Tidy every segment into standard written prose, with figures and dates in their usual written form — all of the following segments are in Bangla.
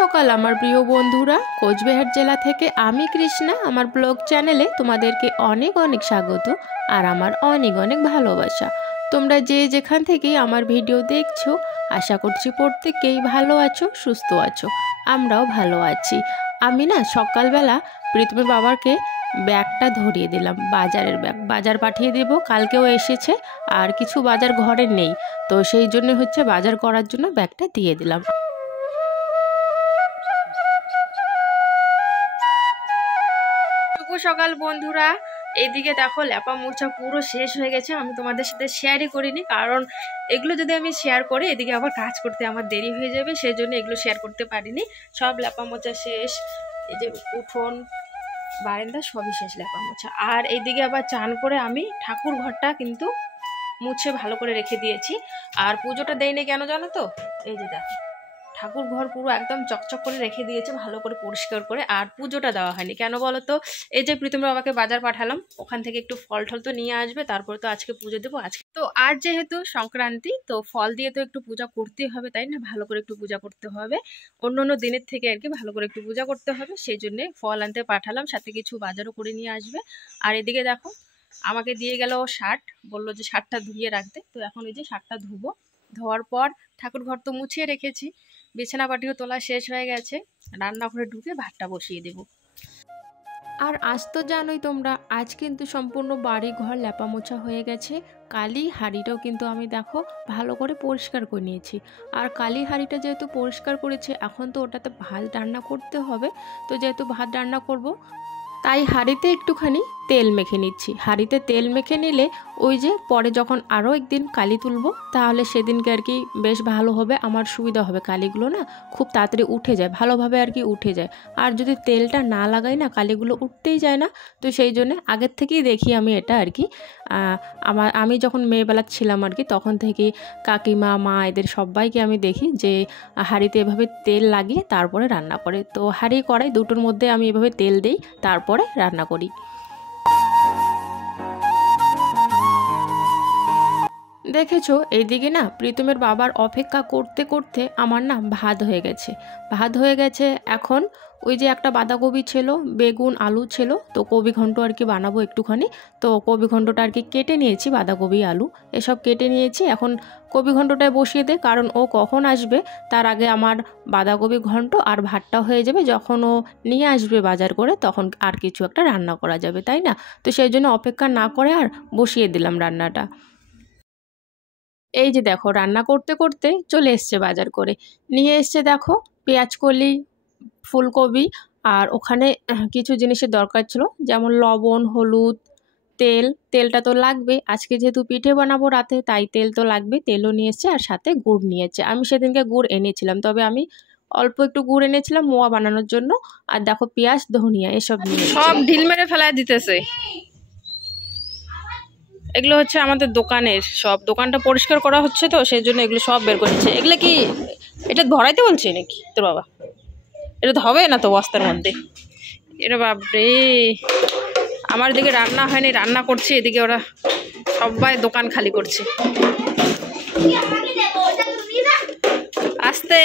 সকাল আমার প্রিয় বন্ধুরা, কোচবিহার জেলা থেকে আমি কৃষ্ণা আমার ব্লগ চ্যানেলে তোমাদেরকে অনেক অনেক স্বাগত আর আমার অনেক অনেক ভালোবাসা। তোমরা যে যেখান থেকে আমার ভিডিও দেখছো, আশা করছি প্রত্যেকেই ভালো আছো, সুস্থ আছো। আমরাও ভালো আছি। আমি না সকালবেলা প্রীতমের বাবাকে ব্যাগটা ধরিয়ে দিলাম, বাজারের ব্যাগ। বাজার পাঠিয়ে দেব, কালকেও এসেছে আর কিছু বাজার ঘরে নেই, তো সেই জন্য হচ্ছে বাজার করার জন্য ব্যাগটা দিয়ে দিলাম। সকাল বন্ধুরা, এইদিকে দেখো ল্যাপা মোছা পুরো শেষ হয়ে গেছে। আমি তোমাদের সাথে শেয়ারই করিনি, কারণ এগুলো যদি আমি শেয়ার করি এদিকে আবার কাজ করতে আমার দেরি হয়ে যাবে, সেই জন্য এগুলো শেয়ার করতে পারিনি। সব ল্যাপা মোছা শেষ, এই যে উঠোন বারান্দা সবই শেষ ল্যাপা মোছা। আর এইদিকে আবার চান করে আমি ঠাকুর ঘরটা কিন্তু মুছে ভালো করে রেখে দিয়েছি। আর পুজোটা দেয়নি কেন জানো তো, এই যে দেখো ঠাকুর ঘর পুরো একদম চকচক করে রেখে দিয়েছে ভালো করে পরিষ্কার করে। আর পুজোটা দেওয়া হয়নি কেন বলো তো, এই যে প্রীতম বাবাকে বাজার পাঠালাম, ওখান থেকে একটু ফল টল তো নিয়ে আসবে, তারপরে তো আজকে পুজো দেবো। আজকে তো আর যেহেতু সংক্রান্তি, তো ফল দিয়ে তো একটু পূজা করতেই হবে, তাই না? ভালো করে একটু পূজা করতে হবে, অন্য অন্য দিনের থেকে আর কি ভালো করে একটু পূজা করতে হবে, সেই জন্যে ফল আনতে পাঠালাম, সাথে কিছু বাজারও করে নিয়ে আসবে। আর এদিকে দেখো আমাকে দিয়ে গেল শার্ট, বললো যে শার্টটা ধুয়ে রাখতে, তো এখন এই যে শার্টটা ধুবো। ধোয়ার পর ঠাকুর ঘর তো মুছিয়ে রেখেছি, বিছানা পাটিও তোলা শেষ হয়ে গেছে, রান্নাঘরে ঢুকে ভাতটা বসিয়ে দেব। আর আজ তো জানোই তোমরা, আজ কিন্তু সম্পূর্ণ বাড়ি ঘর ল্যাপা মোছা হয়ে গেছে। কালি হাঁড়িটাও কিন্তু আমি দেখো ভালো করে পরিষ্কার করে নিয়েছি। আর কালি হাঁড়িটা যেহেতু পরিষ্কার করেছে, এখন তো ওটাতে ভাত রান্না করতে হবে। তো যেহেতু ভাত রান্না করব, তাই হাঁড়িতে একটুখানি তেল মেখে নিচ্ছি। হাঁড়িতে তেল মেখে নিলে ওই যে পরে যখন আরও একদিন কালি তুলব, তাহলে সেদিনকে আর কি বেশ ভালো হবে, আমার সুবিধা হবে। কালিগুলো না খুব তাড়াতাড়ি উঠে যায়, ভালোভাবে আর কি উঠে যায়। আর যদি তেলটা না লাগাই না, কালিগুলো উঠতেই যায় না। তো সেই জন্যে আগের থেকেই দেখি আমি এটা আর কি, আমি যখন মেয়েবেলা ছিলাম আর কি, তখন থেকেই কাকিমা মা এদের সবাইকে আমি দেখি যে হাঁড়িতে এভাবে তেল লাগিয়ে তারপরে রান্না করে। তো হাঁড়ি কড়াই দুটোর মধ্যে আমি এভাবে তেল দিই, তারপরে রান্না করি। দেখেছো এইদিকে না প্রীতমের বাবার অপেক্ষা করতে করতে আমার না ভাত হয়ে গেছে। ভাত হয়ে গেছে, এখন ওই যে একটা বাঁধাকপি ছিল, বেগুন আলু ছিল, তো কবি ঘন্ট আর কি বানাবো একটুখানি। তো কবি ঘন্টটা আর কি কেটে নিয়েছি, বাঁধাকপি আলু এসব কেটে নিয়েছি। এখন কবি ঘন্টটায় বসিয়ে দে, কারণ ও কখন আসবে তার আগে আমার বাঁধাকপি ঘন্ট আর ভাতটা হয়ে যাবে। যখন ও নিয়ে আসবে বাজার করে, তখন আর কিছু একটা রান্না করা যাবে, তাই না? তো সেই জন্য অপেক্ষা না করে আর বসিয়ে দিলাম রান্নাটা। এই যে দেখো রান্না করতে করতে চলে এসছে বাজার করে নিয়ে এসছে, দেখো পেঁয়াজকলি, ফুলকপি, আর ওখানে কিছু জিনিসের দরকার ছিল, যেমন লবণ, হলুদ, তেলটা তো লাগবে, আজকে যেহেতু পিঠে বানাবো রাতে, তাই তেল তো লাগবে, তেলও নিয়ে এসছে, আর সাথে গুড় নিয়েছে। আমি সেদিনকে গুড় এনেছিলাম, তবে আমি অল্প একটু গুড় এনেছিলাম মোয়া বানানোর জন্য। আর দেখো পেঁয়াজ, ধনিয়া এসব নিয়ে সব ঢিল মেরে ফেলায় দিতেছে। এগুলো হচ্ছে আমাদের দোকানের, সব দোকানটা পরিষ্কার করা হচ্ছে, তো সেই জন্য এগুলো সব বের করেছে। এগুলো কি এটা ভরাইতে বলছে নাকি তোর বাবা? এটা তো হবে না তো বস্তার মধ্যে। এটা বাপরে, আমার দিকে রান্না হয়নি, রান্না করছে, এদিকে ওরা সবাই দোকান খালি করছে। আস্তে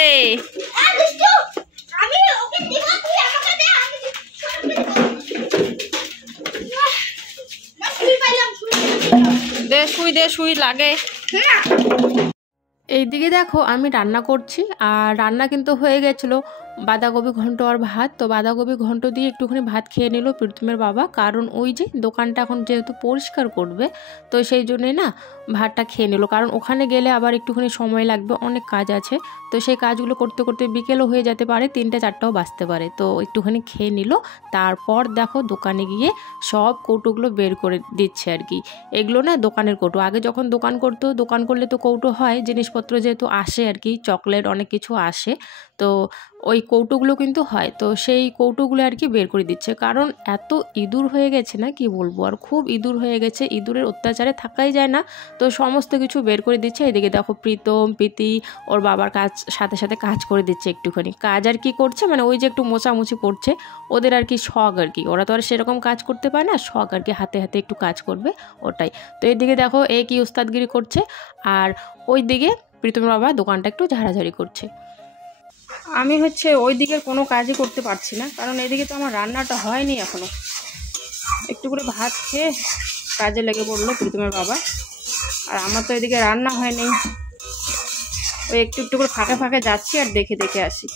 দে শুই লাগে। এইদিকে দেখো আমি রান্না করছি, আর রান্না কিন্তু হয়ে গেছিলো বাঁধাকপি ঘন্ট আর ভাত। তো বাঁধাকপি ঘন্ট দিয়ে একটুখানি ভাত খেয়ে নিল প্রীতমের বাবা, কারণ ওই যে দোকানটা এখন যেহেতু পরিষ্কার করবে, তো সেই জন্যে না ভাতটা খেয়ে নিল, কারণ ওখানে গেলে আবার একটুখানি সময় লাগবে, অনেক কাজ আছে। তো সেই কাজগুলো করতে করতে বিকেলও হয়ে যেতে পারে, 3টা 4টাও বাজতে পারে। তো একটুখানি খেয়ে নিল, তারপর দেখো দোকানে গিয়ে সব কৌটোগুলো বের করে দিচ্ছে আর কি। এগুলো না দোকানের কৌটো, আগে যখন দোকান করতো, দোকান করলে তো কৌটো হয়, জিনিসপত্র যেহেতু আসে আর কি, চকলেট অনেক কিছু আসে, তো ওই কৌটোগুলো কিন্তু হয়। তো সেই কৌটোগুলো আর কি বের করে দিচ্ছে, কারণ এত ইঁদুর হয়ে গেছে না কি বলবো, আর খুব ইঁদুর হয়ে গেছে, ইঁদুরের অত্যাচারে থাকাই যায় না। তো সমস্ত কিছু বের করে দিচ্ছে। এদিকে দেখো প্রীতি ওর বাবার কাজ সাথে সাথে কাজ করে দিচ্ছে একটুখানি। কাজ আর কি করছে, মানে ওই যে একটু মোছামুছি করছে, ওদের আর কি শখ আর কি, ওরা তো আর সেরকম কাজ করতে পারে না, শখ আর কি, হাতে হাতে একটু কাজ করবে ওটাই। তো এদিকে দেখো এ কি উস্তাদগিরি করছে, আর ওই দিকে প্রীতমের বাবা দোকানটা একটু ঝাড়াঝাড়ি করছে। আমি হচ্ছে ওই দিকের কোনো কাজই করতে পারছি না, কারণ এদিকে তো আমার রান্নাটা হয়নি এখনও। একটু করে ভাত খেয়ে কাজে লেগে পড়লো প্রীতমের বাবা, আর আমার তো এদিকে রান্না হয়নি। ওই একটু একটু করে ফাঁকে ফাঁকে যাচ্ছি আর দেখে দেখে আসি,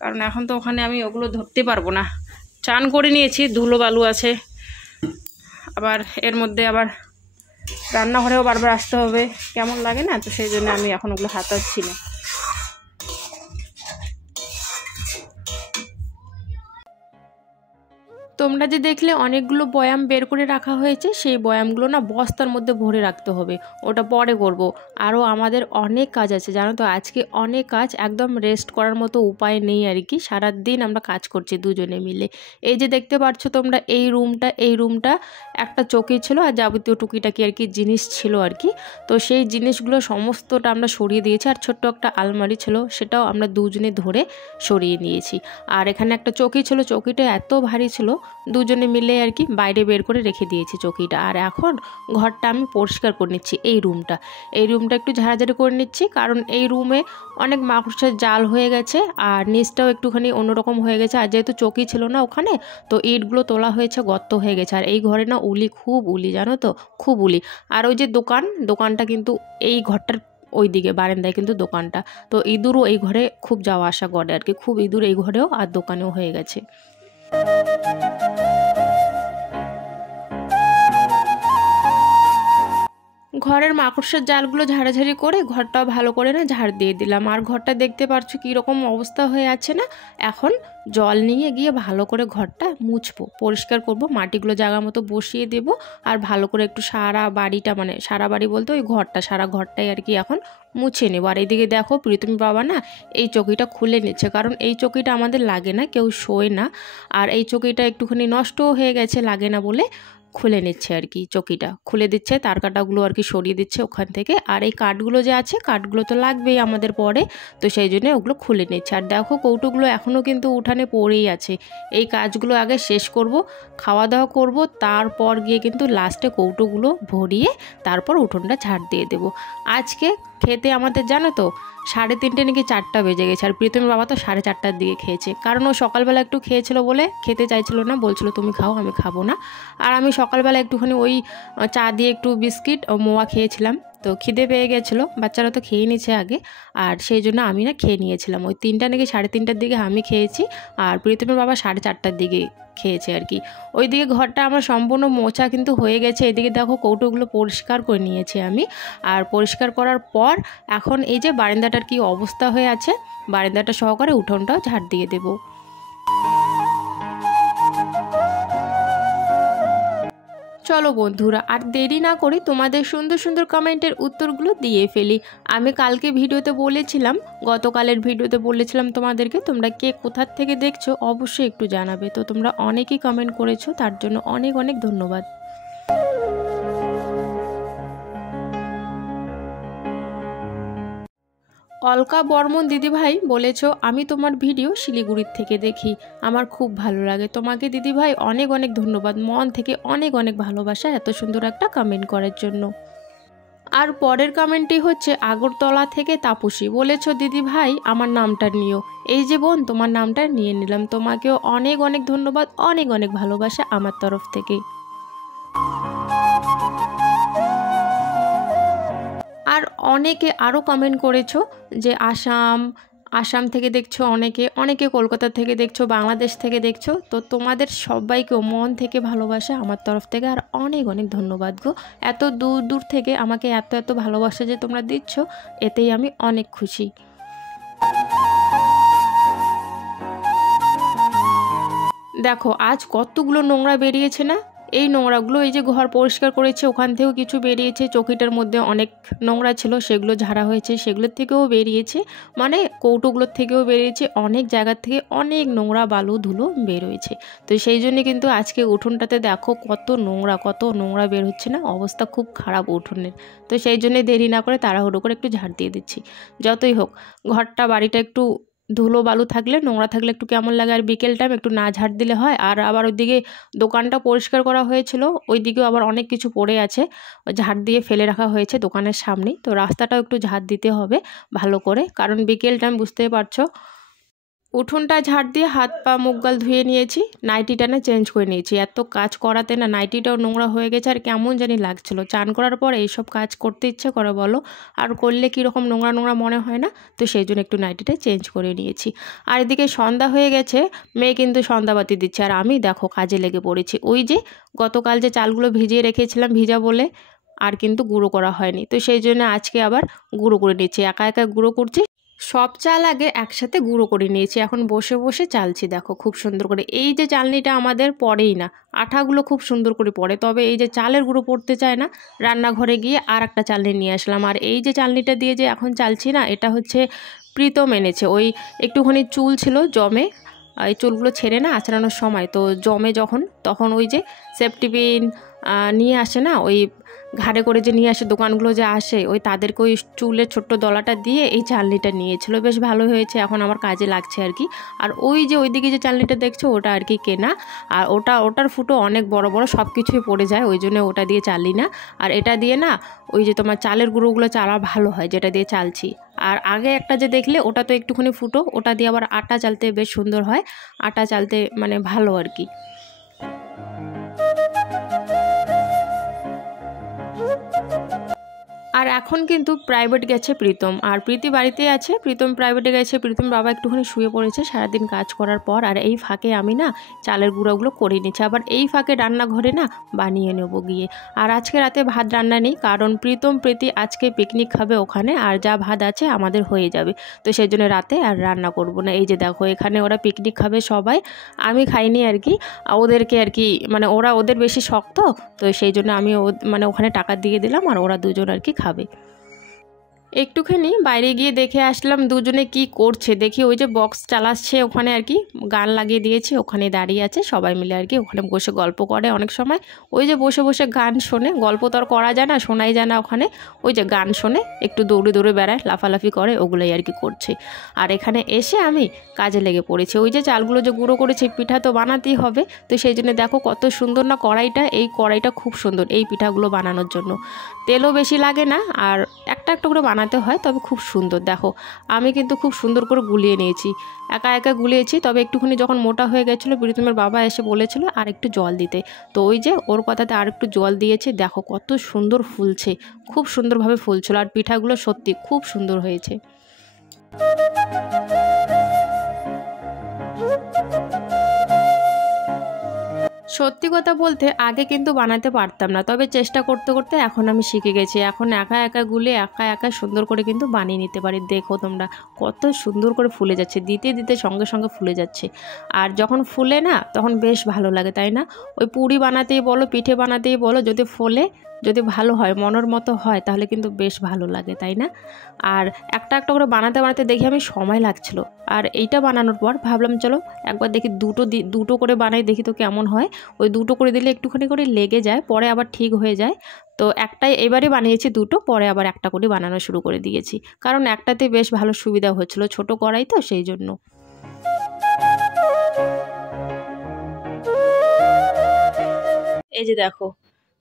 কারণ এখন তো ওখানে আমি ওগুলো ধরতে পারবো না। চান করে নিয়েছি, ধুলো বালু আছে, আবার এর মধ্যে আবার রান্নাঘরেও বারবার আসতে হবে, কেমন লাগে না? তো সেই জন্য আমি এখন ওগুলো হাতাচ্ছি না। তোমরা যে দেখলে অনেকগুলো বয়াম বের করে রাখা হয়েছে, সেই বয়ামগুলো না বস্তার মধ্যে ভরে রাখতে হবে, ওটা পরে করব। আরও আমাদের অনেক কাজ আছে জানো তো, আজকে অনেক কাজ, একদম রেস্ট করার মতো উপায় নেই আর কি। সারাদিন আমরা কাজ করছি দুজনে মিলে। এই যে দেখতে পাচ্ছ তোমরা এই রুমটা একটা চৌকি ছিল আর যাবতীয় টুকিটাকি আর কি জিনিস ছিল আর কি। তো সেই জিনিসগুলো সমস্তটা আমরা সরিয়ে দিয়েছি, আর ছোট্ট একটা আলমারি ছিল সেটাও আমরা দুজনে ধরে সরিয়ে নিয়েছি। আর এখানে একটা চৌকি ছিল, চৌকিটা এত ভারী ছিল দুজনে মিলে আর কি বাইরে বের করে রেখে দিয়েছি চৌকিটা। আর এখন ঘরটা আমি পরিষ্কার করে নিচ্ছি, এই রুমটা একটু ঝাড়াঝাড়ি করে নিচ্ছি, কারণ এই রুমে অনেক মাকড়সার জাল হয়ে গেছে আর নিচটাও একটুখানি অন্যরকম হয়ে গেছে। আর যেহেতু চৌকি ছিল না ওখানে, তো ইটগুলো তোলা হয়েছে, গর্ত হয়ে গেছে। আর এই ঘরে না খুব উলি জানো তো, খুব উলি। আর ওই যে দোকানটা কিন্তু এই ঘরটার ওই দিকে বারান্দায় কিন্তু দোকানটা, তো ইঁদুরও এই ঘরে খুব যাওয়া আসা করে আর কি, খুব ইঁদুর এই ঘরেও আর দোকানেও হয়ে গেছে। ঘরের মাকড়সার জালগুলো ঝাড়াঝাড়ি করে ঘরটাও ভালো করে না ঝাড় দিয়ে দিলাম। আর ঘরটা দেখতে পারছো কীরকম অবস্থা হয়ে আছে না? এখন জল নিয়ে গিয়ে ভালো করে ঘরটা মুছবো, পরিষ্কার করব, মাটিগুলো জায়গা মতো বসিয়ে দেব, আর ভালো করে একটু সারা বাড়িটা, মানে সারা বাড়ি বলতে ওই সারা ঘরটাই আর কি এখন মুছে নেব। আর এইদিকে দেখো প্রীতম বাবা না এই চৌকিটা খুলে নিচ্ছে, কারণ এই চৌকিটা আমাদের লাগে না, কেউ শোয় না। আর এই চৌকিটা একটুখানি নষ্টও হয়ে গেছে, লাগে না বলে খুলে নিচ্ছে আর কি, চৌকিটা খুলে দিচ্ছে, তার কাটাগুলো আর কি সরিয়ে দিচ্ছে ওখান থেকে। আর এই কাঠগুলো যে আছে, কাঠগুলো তো লাগবেই আমাদের পরে, তো সেই জন্য ওগুলো খুলে নিচ্ছে। আর দেখো কৌটোগুলো এখনও কিন্তু উঠানে পড়েই আছে। এই কাজগুলো আগে শেষ করব, খাওয়া দাওয়া করব, তারপর গিয়ে কিন্তু লাস্টে কৌটোগুলো ভরিয়ে তারপর উঠোনটা ঝাড় দিয়ে দেব। আজকে খেতে আমাদের জানো তো 3:30 নাকি 4টা বেজে গেছে, আর প্রীতমের বাবা তো 4:30টার দিকে খেয়েছে, কারণ ও সকালবেলা একটু খেয়েছিল বলে খেতে চাইছিল না, বলছিল তুমি খাও আমি খাবো না। আর আমি সকালবেলা একটুখানি ওই চা দিয়ে একটু বিস্কিট ও মোয়া খেয়েছিলাম, তো খিদে পেয়ে গেছিলো, বাচ্চারা তো খেয়ে নিয়েছে আগে, আর সেই জন্য আমি না খেয়ে নিয়েছিলাম। ওই 3টা নাকি 3:30টার দিকে আমি খেয়েছি, আর প্রীতমের বাবা 4:30টার দিকে খেয়েছে আর কি। ওইদিকে ঘরটা আমার সম্পূর্ণ মোছা কিন্তু হয়ে গেছে। এদিকে দেখো কৌটোগুলো পরিষ্কার করে নিয়েছি আমি। আর পরিষ্কার করার পর এখন এই যে বারান্দাটার কি অবস্থা হয়ে আছে, বারান্দাটা সহকারে উঠোনটাও ঝাড় দিয়ে দেবো। চলো বন্ধুরা আর দেরি না করে তোমাদের সুন্দর সুন্দর কমেন্টের উত্তরগুলো দিয়ে ফেলি। আমি কালকে ভিডিওতে বলেছিলাম, গতকালের ভিডিওতে বলেছিলাম তোমাদেরকে, তোমরা কে কোথার থেকে দেখছো অবশ্যই একটু জানাবে। তো তোমরা অনেকেই কমেন্ট করেছো, তার জন্য অনেক অনেক ধন্যবাদ। অলকা বর্মন দিদিভাই বলেছো, আমি তোমার ভিডিও শিলিগুড়ির থেকে দেখি, আমার খুব ভালো লাগে। তোমাকে দিদিভাই অনেক অনেক ধন্যবাদ, মন থেকে অনেক অনেক ভালোবাসা এত সুন্দর একটা কমেন্ট করার জন্য। আর পরের কমেন্টটি হচ্ছে আগরতলা থেকে তাপসী, বলেছো দিদিভাই আমার নামটা নিও। এই যে বোন, তোমার নামটা নিয়ে নিলাম, তোমাকেও অনেক অনেক ধন্যবাদ, অনেক অনেক ভালোবাসা আমার তরফ থেকে। আর অনেকে আরও কমেন্ট করেছো যে আসাম থেকে দেখছো, অনেকে কলকাতা থেকে দেখছো, বাংলাদেশ থেকে দেখছো। তো তোমাদের সবাইকেও মন থেকে ভালোবাসা আমার তরফ থেকে, আর অনেক অনেক ধন্যবাদ গো। এত দূর দূর থেকে আমাকে এত এত ভালোবাসা যে তোমরা দিচ্ছ, এতেই আমি অনেক খুশি। দেখো আজ কতগুলো নোংরা বেরিয়েছে না? এই নোংরাগুলো, এই যে ঘর পরিষ্কার করেছে ওখান থেকেও কিছু বেরিয়েছে, চৌকিটার মধ্যে অনেক নোংরা ছিল সেগুলো ঝাড়া হয়েছে, সেগুলোর থেকেও বেরিয়েছে, মানে কৌটোগুলোর থেকেও বেরিয়েছে, অনেক জায়গার থেকে অনেক নোংরা বালু ধুলো বেরোয়েছে। তো সেই জন্য কিন্তু আজকে উঠোনটাতে দেখো কত নোংরা বের হচ্ছে না, অবস্থা খুব খারাপ উঠোনের। তো সেই জন্যে দেরি না করে তাড়াহুড়ো করে একটু ঝাড় দিয়ে দিচ্ছি। যতই হোক বাড়িটা একটু ধুলো বালু থাকলে, নোংরা থাকলে একটু কেমন লাগে, আর বিকেল টাইম একটু না ঝাড় দিলে হয়। আর আবার ওইদিকে দোকানটা পরিষ্কার করা হয়েছিল, ওইদিকেও আবার অনেক কিছু পড়ে আছে, ঝাড় দিয়ে ফেলে রাখা হয়েছে দোকানের সামনেই। তো রাস্তাটাও একটু ঝাড় দিতে হবে ভালো করে, কারণ বিকেল টাইম বুঝতেই পারছো উঠোনটা ঝাড় দিয়ে হাত পা মুখ গাল ধুয়ে নিয়েছি, নাইটিটা না চেঞ্জ করে নিয়েছি। এত কাজ করাতে না নাইটিটাও নোংরা হয়ে গেছে আর কেমন জানি লাগছিল। চান করার পর এইসব কাজ করতে ইচ্ছে করে বলো, আর করলে কীরকম নোংরা নোংরা মনে হয় না? তো সেই জন্য একটু নাইটিটা চেঞ্জ করে নিয়েছি। আর এদিকে সন্ধ্যা হয়ে গেছে, মেয়ে কিন্তু সন্ধ্যাবাতি দিচ্ছে আর আমি দেখো কাজে লেগে পড়েছি। ওই যে গতকাল যে চালগুলো ভিজিয়ে রেখেছিলাম ভিজা বলে, আর কিন্তু গুঁড়ো করা হয়নি, তো সেই জন্য আজকে আবার গুঁড়ো করে নিচ্ছি। একা একা গুঁড়ো করছি, সব চাল আগে একসাথে গুঁড়ো করে নিয়েছি, এখন বসে বসে চালছি। দেখো খুব সুন্দর করে, এই যে চালনিটা আমাদের পড়েই না, আঠাগুলো খুব সুন্দর করে পড়ে, তবে এই যে চালের গুঁড়ো পড়তে চায় না। রান্নাঘরে গিয়ে আর একটা চালনি নিয়ে আসলাম। আর এই যে চালনিটা দিয়ে যে এখন চালছি না, এটা হচ্ছে প্রীতম এনেছে। ওই একটুখানি চুল ছিল জমে, এই চুলগুলো ছেড়ে না আঁচড়ানোর সময় তো জমে যখন, তখন ওই যে সেফটি পিন নিয়ে আসে না, ওই ঘাড়ে করে যে নিয়ে আসে দোকানগুলো যে আসে, ওই তাদেরকে ওই চুলের ছোট্ট দলাটা দিয়ে এই চালনিটা নিয়েছিল। বেশ ভালো হয়েছে, এখন আমার কাজে লাগছে আর কি। আর ওই যে ওইদিকে যে চালনিটা দেখছো ওটা আর কি কেনা, আর ওটার ফুটো অনেক বড় বড়, সব কিছুই পড়ে যায়, ওই জন্য ওটা দিয়ে চালি না। আর এটা দিয়ে না ওই যে তোমার চালের গুঁড়োগুলো চালা ভালো হয়, যেটা দিয়ে চালছি। আর আগে একটা যে দেখলে ওটা তো একটুখানি ফুটো, ওটা দিয়ে আবার আটা চালতে বেশ সুন্দর হয়, আটা চালতে মানে ভালো আর কি। আর এখন কিন্তু প্রাইভেট গেছে প্রীতম, আর প্রীতি বাড়িতেই আছে। প্রীতম প্রাইভেটে গেছে, প্রীতম বাবা একটুখানি শুয়ে পড়েছে সারাদিন কাজ করার পর। আর এই ফাঁকে আমি না চালের গুঁড়োগুলো করে নিচ্ছি, আবার এই ফাঁকে রান্নাঘরে না বানিয়ে নেবো গিয়ে। আর আজকে রাতে ভাত রান্না নেই, কারণ প্রীতি আজকে পিকনিক খাবে ওখানে, আর যা ভাত আছে আমাদের হয়ে যাবে, তো সেই জন্য রাতে আর রান্না করব না। এই যে দেখো এখানে ওরা পিকনিক খাবে সবাই, আমি খাইনি আর কি, ওদেরকে আর কি মানে ওদের বেশি শক্ত, তো সেই জন্য আমি মানে ওখানে টাকা দিয়ে দিলাম, আর ওরা দুজন আর কি খাবে। একটুখানি বাইরে গিয়ে দেখে আসলাম দুজনে কি করছে। দেখি ওই যে বক্স চালাচ্ছে ওখানে আর কি, গান লাগিয়ে দিয়েছে, ওখানে দাঁড়িয়ে আছে সবাই মিলে আর কি, ওখানে বসে গল্প করে অনেক সময়। ওই যে বসে বসে গান শোনে, গল্প তো আর করা যায় না, শোনাই যায় না ওখানে, ওই যে গান শোনে, একটু দৌড়ে দৌড়ে বেড়ায়, লাফালাফি করে, ওগুলোই আর কি করছে। আর এখানে এসে আমি কাজে লেগে পড়েছি। ওই যে চালগুলো যে গুঁড়ো করেছি, পিঠা তো বানাতেই হবে, তো সেই জন্য দেখো কত সুন্দর না কড়াইটা, এই কড়াইটা খুব সুন্দর এই পিঠাগুলো বানানোর জন্য, তেলও বেশি লাগে না, আর একটা একটা করে বানাতে হয়, তবে খুব সুন্দর। দেখো আমি কিন্তু খুব সুন্দর করে গুলিয়ে নিয়েছি, একা একা গুলিয়েছি, তবে একটুখানি যখন মোটা হয়ে গেছিলো প্রীতমের বাবা এসে বলেছিল আর একটু জল দিতে, তো ওই যে ওর কথাতে আর একটু জল দিয়েছে। দেখো কত সুন্দর ফুলছে, খুব সুন্দরভাবে ফুলছিল, আর পিঠাগুলো সত্যি খুব সুন্দর হয়েছে। সত্যি কথা বলতে আগে কিন্তু বানাতে পারতাম না, তবে চেষ্টা করতে করতে এখন আমি শিখে গেছি। এখন একা একা গুলে একা একা সুন্দর করে কিন্তু বানিয়ে নিতে পারি। দেখো তোমরা কত সুন্দর করে ফুলে যাচ্ছে, দিতে দিতে সঙ্গে সঙ্গে ফুলে যাচ্ছে। আর যখন ফুলে না তখন বেশ ভালো লাগে, তাই না? ওই পুরি বানাতেই বলো, পিঠে বানাতেই বলো, যদি ফোলে, যদি ভালো হয়, মনের মতো হয়, তাহলে কিন্তু বেশ ভালো লাগে, তাই না? আর একটা একটা করে বানাতে বানাতে দেখি আমি সময় লাগছিল, আর এইটা বানানোর পর ভাবলাম চলো একবার দেখি দুটো করে বানাই, দেখি তো কেমন হয়। ওই দুটো করে দিলে একটুখানি করে লেগে যায়, পরে আবার ঠিক হয়ে যায়। তো একটাই এবারে বানিয়েছি দুটো, পরে আবার একটা করে বানানো শুরু করে দিয়েছি, কারণ একটাতে বেশ ভালো সুবিধা হচ্ছিল, ছোট কড়াই তো সেই জন্য। এই যে দেখো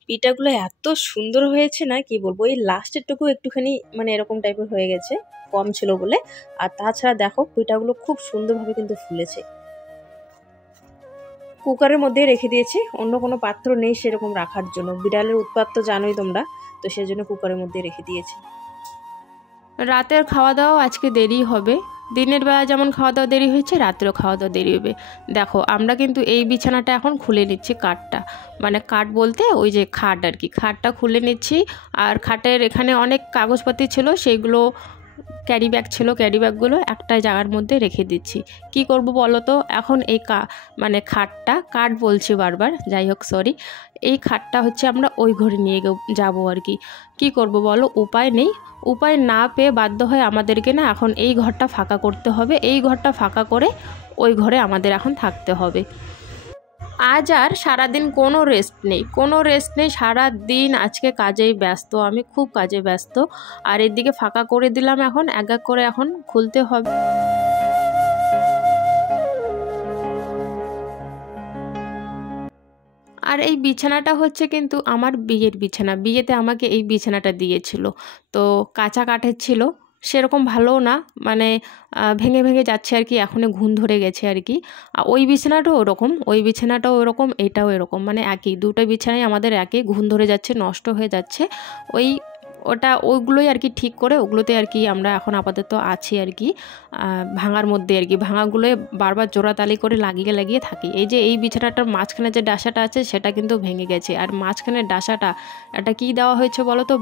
পিঠাগুলো এত সুন্দর হয়েছে না কি বলবো, এই লাস্টের টুকু একটুখানি মানে এরকম টাইপের হয়ে গেছে, কম ছিল বলে। আর তাছাড়া দেখো পিঠাগুলো খুব সুন্দরভাবে কিন্তু ফুলেছে। কুকারের মধ্যে রেখে দিয়েছি, অন্য কোনো পাত্র নেই সেরকম রাখার জন্য, বিড়ালের উৎপাত তো জানোই তোমরা, তো সেই জন্য কুকারের মধ্যে রেখে দিয়েছি। রাতের খাওয়া দাওয়া আজকে দেরি হবে, দিনের বেলা যেমন খাওয়া দাওয়া দেরি হয়েছে, রাত্রেও খাওয়া দাওয়া দেরি হবে। দেখো আমরা কিন্তু এই বিছানাটা এখন খুলে নিচ্ছি, কাঠটা মানে কাঠ বলতে ওই যে খাট আর কি, খাটটা খুলে নিচ্ছি। আর খাটের এখানে অনেক কাগজপাতি ছিল, সেইগুলো ক্যারি ব্যাগ ছিল, ক্যারি ব্যাগগুলো একটা জায়গার মধ্যে রেখে দিচ্ছি। কি করব বলো তো, এখন এই মানে খাটটা, কাঠ বলছি বারবার, যাই হোক সরি, এই খাটটা হচ্ছে আমরা ওই ঘরে নিয়ে যাবো আর কি। কি করব বলো, উপায় নেই, উপায় না পেয়ে বাধ্য হয়ে আমাদেরকে না এখন এই ঘরটা ফাঁকা করতে হবে, এই ঘরটা ফাঁকা করে ওই ঘরে আমাদের এখন থাকতে হবে। আজ আর সারাদিন কোনো রেস্ট নেই, সারা দিন আজকে কাজেই ব্যস্ত, আমি খুব কাজে ব্যস্ত। আর এদিকে ফাঁকা করে দিলাম, এখন এক এক করে এখন খুলতে হবে। আর এই বিছানাটা হচ্ছে কিন্তু আমার বিয়ের বিছানা, বিয়েতে আমাকে এই বিছানাটা দিয়েছিল, তো কাঁচা কাঠের ছিল, সেরকম ভালোও না, মানে ভেঙে ভেঙে যাচ্ছে আর কি, এখনই ঘুণ ধরে গেছে আর কি। ওই বিছানাটাও ওরকম, ওই বিছানাটাও ওরকম, এটাও এরকম, মানে একই, দুটো বিছানাই আমাদের একই ঘুণ ধরে যাচ্ছে, নষ্ট হয়ে যাচ্ছে। ওইগুলোই আর কি ঠিক করে ওগুলোতে আর কি আমরা এখন আপাতত আছি আর কি, ভাঙার মধ্যে আর কি। ভাঙাগুলোয় বারবার জোড়াতালি করে লাগিয়ে লাগিয়ে থাকি। এই যে এই বিছানাটার মাঝখানে যে ডাসাটা আছে সেটা কিন্তু ভেঙে গেছে, আর মাঝখানের ডাসাটা এটা কি দেওয়া হয়েছে বলো তো,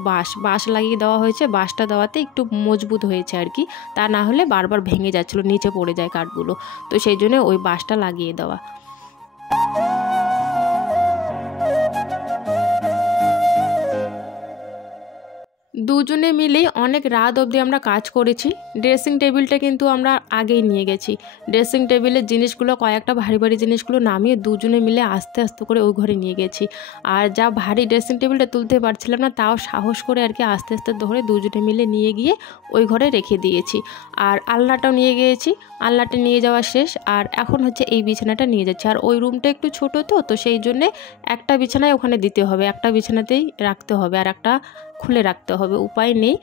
বাঁশ লাগিয়ে দেওয়া হয়েছে। বাঁশটা দেওয়াতে একটু মজবুত হয়েছে আর কি, তা না হলে বারবার ভেঙে যাচ্ছিলো, নিচে পড়ে যায় কাঠগুলো, তো সেই জন্য ওই বাঁশটা লাগিয়ে দেওয়া। দুজনে মিলেই অনেক রাত অবধি আমরা কাজ করেছি। ড্রেসিং টেবিলটা কিন্তু আমরা আগেই নিয়ে গেছি। ড্রেসিং টেবিলের জিনিসগুলো, কয়েকটা ভারী ভারী জিনিসগুলো নামিয়ে দুজনে মিলে আস্তে আস্তে করে ওই ঘরে নিয়ে গেছি। আর যা ভারী ড্রেসিং টেবিলটা তুলতে পারছিলাম না, তাও সাহস করে আর কি আস্তে আস্তে ধরে দুজনে মিলে নিয়ে গিয়ে ওই ঘরে রেখে দিয়েছি। আর আলনাটাও নিয়ে গিয়েছি, আলনাটা নিয়ে যাওয়া শেষ। আর এখন হচ্ছে এই বিছানাটা নিয়ে যাচ্ছি। আর ওই রুমটা একটু ছোটো, তো সেই জন্যে একটা বিছানায় ওখানে দিতে হবে, একটা বিছানাতেই রাখতে হবে, আর একটা খুলে রাখতে হবে, উপায় নেই।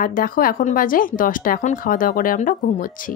আর দেখো এখন বাজে 10টা, এখন খাওয়া দাওয়া করে আমরা ঘুমোচ্ছি।